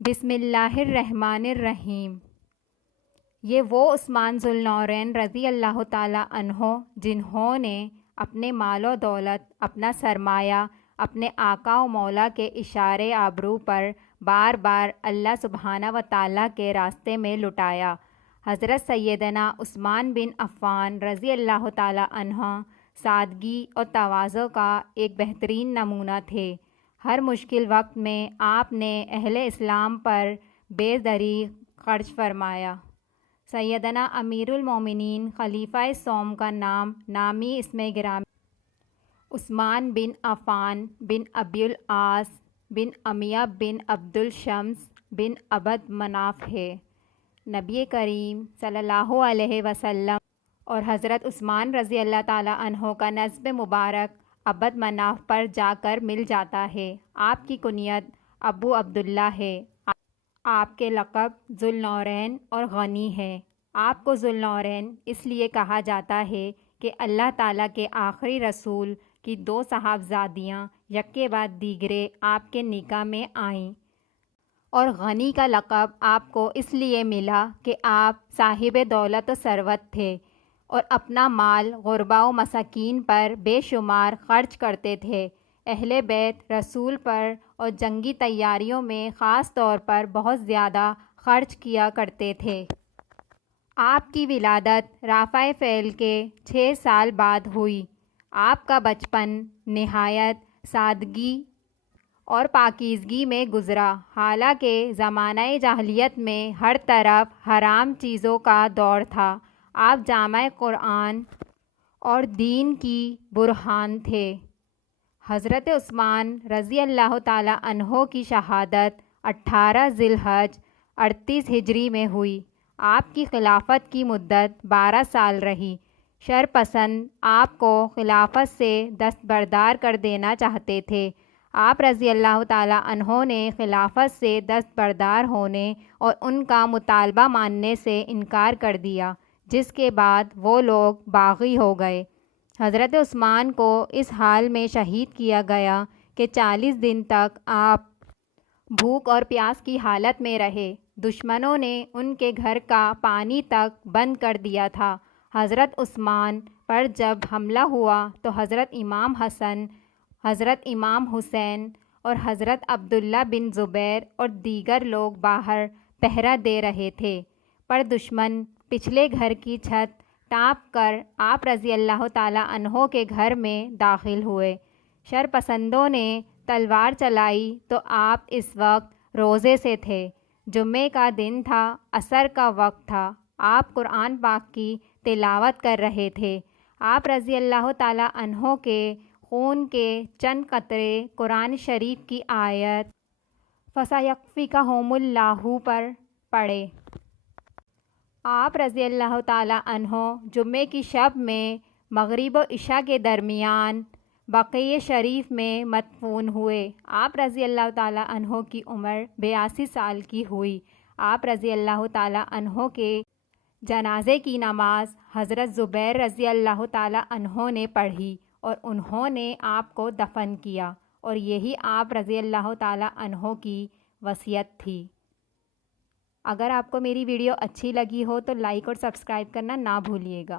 بسم اللہ الرحمن الرحیم۔ یہ وہ عثمان ذو النورین رضی اللہ تعالیٰ عنہ جنہوں نے اپنے مال و دولت، اپنا سرمایہ اپنے آقا و مولا کے اشارے آبرو پر بار بار اللہ سبحانہ و تعالیٰ کے راستے میں لٹایا۔ حضرت سیدنا عثمان بن عفان رضی اللہ تعالیٰ عنہ سادگی اور تواضع کا ایک بہترین نمونہ تھے۔ ہر مشکل وقت میں آپ نے اہل اسلام پر بے دریغ خرچ فرمایا۔ سیدنا امیر المومنین خلیفہ سوم کا نامی اسم گرامی عثمان بن عفان بن ابی العاص بن امیہ بن عبد الشمس بن عبد مناف ہے۔ نبی کریم صلی اللہ علیہ وسلم اور حضرت عثمان رضی اللہ تعالیٰ عنہ کا نسب مبارک عبد مناف پر جا کر مل جاتا ہے۔ آپ کی کنیت ابو عبداللہ ہے۔ آپ کے لقب ذو النورین اور غنی ہے۔ آپ کو ذو النورین اس لیے کہا جاتا ہے کہ اللہ تعالیٰ کے آخری رسول کی 2 صاحبزادیاں یک کے بعد دیگرے آپ کے نکاح میں آئیں، اور غنی کا لقب آپ کو اس لیے ملا کہ آپ صاحب دولت و ثروت تھے اور اپنا مال غربا و مساکین پر بے شمار خرچ کرتے تھے۔ اہل بیت رسول پر اور جنگی تیاریوں میں خاص طور پر بہت زیادہ خرچ کیا کرتے تھے۔ آپ کی ولادت رافع فعل کے 6 سال بعد ہوئی۔ آپ کا بچپن نہایت سادگی اور پاکیزگی میں گزرا، حالانکہ زمانہ جاہلیت میں ہر طرف حرام چیزوں کا دور تھا۔ آپ جامع قرآن اور دین کی برہان تھے۔ حضرت عثمان رضی اللہ تعالیٰ عنہ کی شہادت 18 ذی الحجہ 38 ہجری میں ہوئی۔ آپ کی خلافت کی مدت 12 سال رہی۔ شرپسند آپ کو خلافت سے دستبردار کر دینا چاہتے تھے۔ آپ رضی اللہ تعالیٰ عنہ نے خلافت سے دستبردار ہونے اور ان کا مطالبہ ماننے سے انکار کر دیا، جس کے بعد وہ لوگ باغی ہو گئے۔ حضرت عثمان کو اس حال میں شہید کیا گیا کہ 40 دن تک آپ بھوک اور پیاس کی حالت میں رہے۔ دشمنوں نے ان کے گھر کا پانی تک بند کر دیا تھا۔ حضرت عثمان پر جب حملہ ہوا تو حضرت امام حسن، حضرت امام حسین اور حضرت عبداللہ بن زبیر اور دیگر لوگ باہر پہرہ دے رہے تھے، پر دشمن پچھلے گھر کی چھت ٹاپ کر آپ رضی اللہ تعالیٰ عنہ کے گھر میں داخل ہوئے۔ شرپسندوں نے تلوار چلائی تو آپ اس وقت روزے سے تھے۔ جمعے کا دن تھا، عصر کا وقت تھا۔ آپ قرآن پاک کی تلاوت کر رہے تھے۔ آپ رضی اللہ تعالیٰ عنہ کے خون کے چند قطرے قرآن شریف کی آیت فَسَيَكْفِيكَهُمُ اللَّهُ پر پڑھے۔ آپ رضی اللہ تعالیٰ عنہ جمعے کی شب میں مغرب و عشاء کے درمیان بقیع شریف میں مدفون ہوئے۔ آپ رضی اللہ تعالیٰ عنہ کی عمر 82 سال کی ہوئی۔ آپ رضی اللہ تعالیٰ عنہ کے جنازے کی نماز حضرت زبیر رضی اللہ تعالیٰ عنہ نے پڑھی اور انہوں نے آپ کو دفن کیا، اور یہی آپ رضی اللہ تعالیٰ عنہ کی وصیت تھی۔ اگر آپ کو میری ویڈیو اچھی لگی ہو تو لائک اور سبسکرائب کرنا نہ بھولیے گا۔